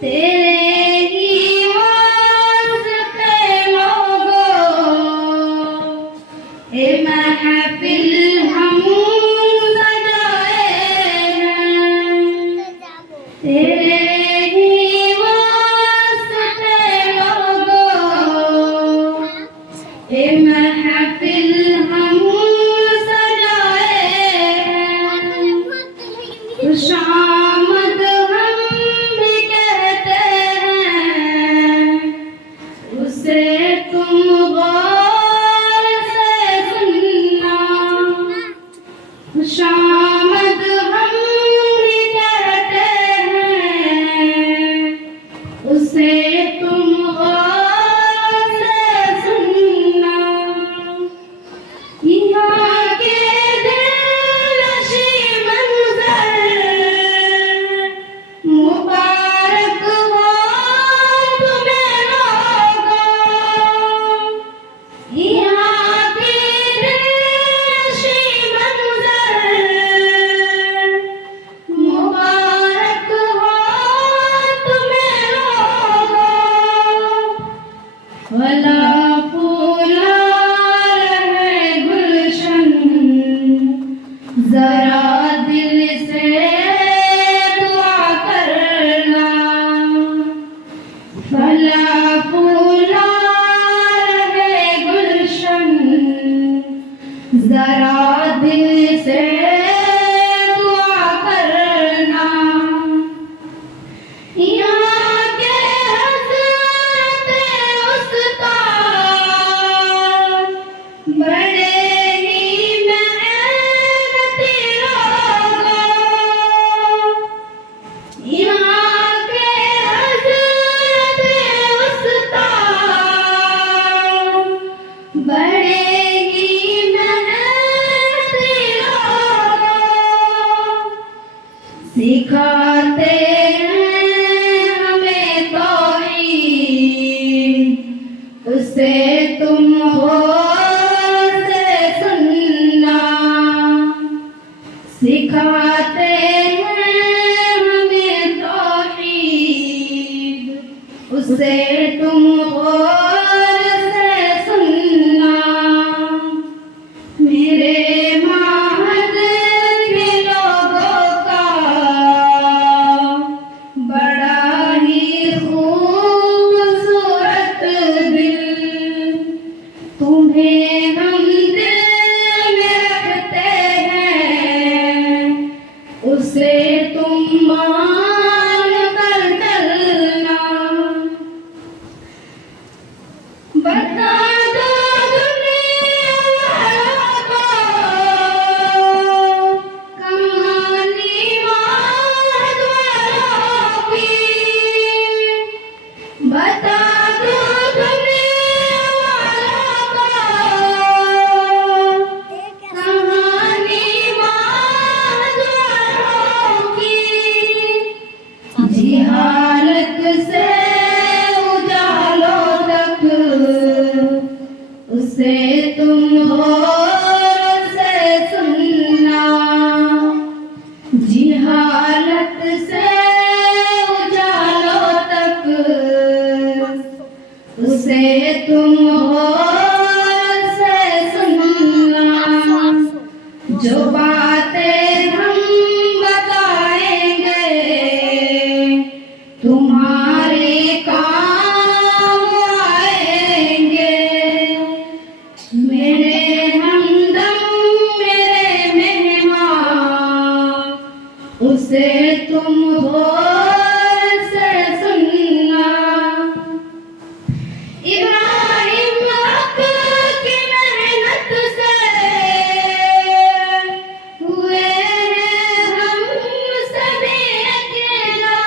तेरे ही वास्ते लोगों ए महफिल हम सजाए हैं। तेरे ही वास्ते लोगों ए महफिल हम सजाए हैं। खुशामद हम भी कहते हैं, उसे तुम गौर से सुनना। खुशामद हम भी कहते हैं, उसे तुम गौर से सुनना। यहाँ के दिलनशी मंज़र मुबारक हो तुम्हें लोगों। यहाँ के दिलनशी मंज़र मुबारक हो तुम्हें लोगों। भला फूला रहे गुलशन, जरा दिल से दुआ करना। भला फूला रहे गुलशन, जरा दिल से दुआ करना। यहाँ के हज़रत उस्ताद बड़े ही मेहनती लोग। यहाँ के हज़रत उस्ताद बड़े ही मेहनती लोग। सिखाते हैं हमें तौहीद, उसे तुम गौर से सुनना। सिखाते हैं हमें तौहीद, उसे तुम गौर से सुनना। मेरे महद के लोगों का बड़ा ही खूबसूरत दिल, तुम्हें हम दिल में रखते हैं, उसे तुम मान कर चलना। बता दो दुनिया को कहानी मौत वालों की। बता दो दुनिया को कहानी मौत वालों की। जिहालत से उजालों तक उसे तुम गौर से सुनना। जिहालत से उजालों तक उसे तुम गौर से सुनना। जो बातें हम बताएंगे तुम्हारे काम आएंगे। मेरे हमदम मेरे मेहमान, उसे तुम गौर से सुनना। इब्राहिम हक की मेहनत से हुए हैं हम सभी अकेला।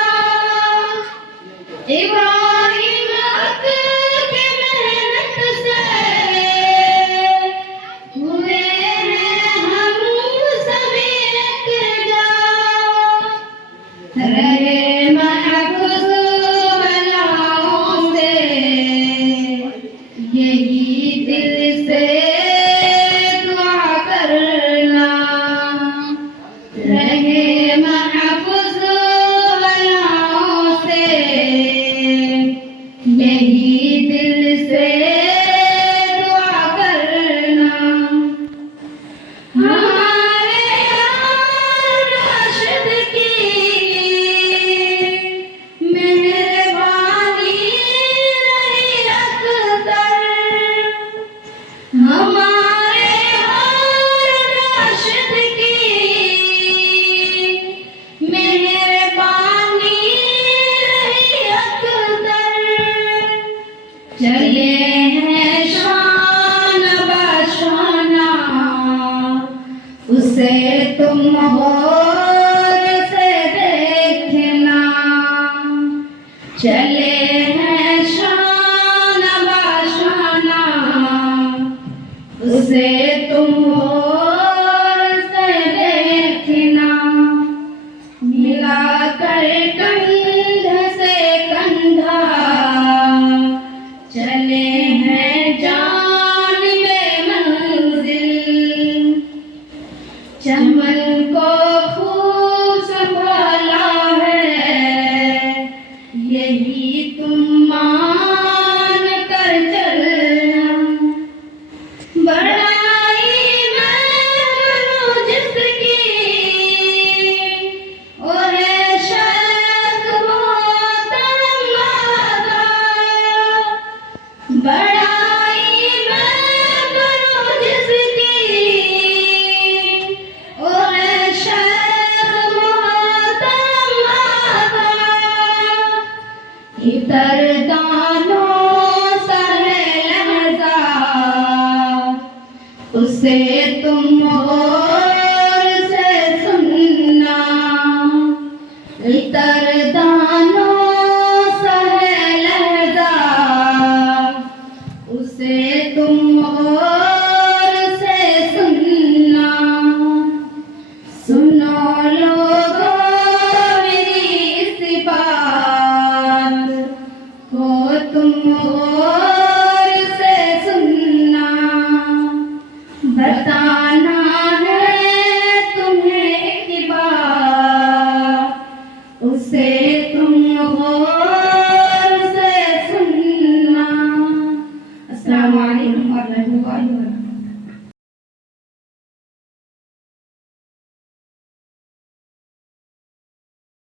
चले हैं शान बाशाना, उसे तुम और से देखना, मिला कर कंध से कंधा, चले हैं जानिबे मंजिल। चमन को खूब संभाला है, यही तुम मान कर चलना। बड़ाई मैं करूं जिसकी, और शर्त बहुत अम्मादा। बड़ाई मैं करूं जिसकी, और शर्त बहुत अम्मादा। इतर दानों सा है लहज़ा, उसे तुम हो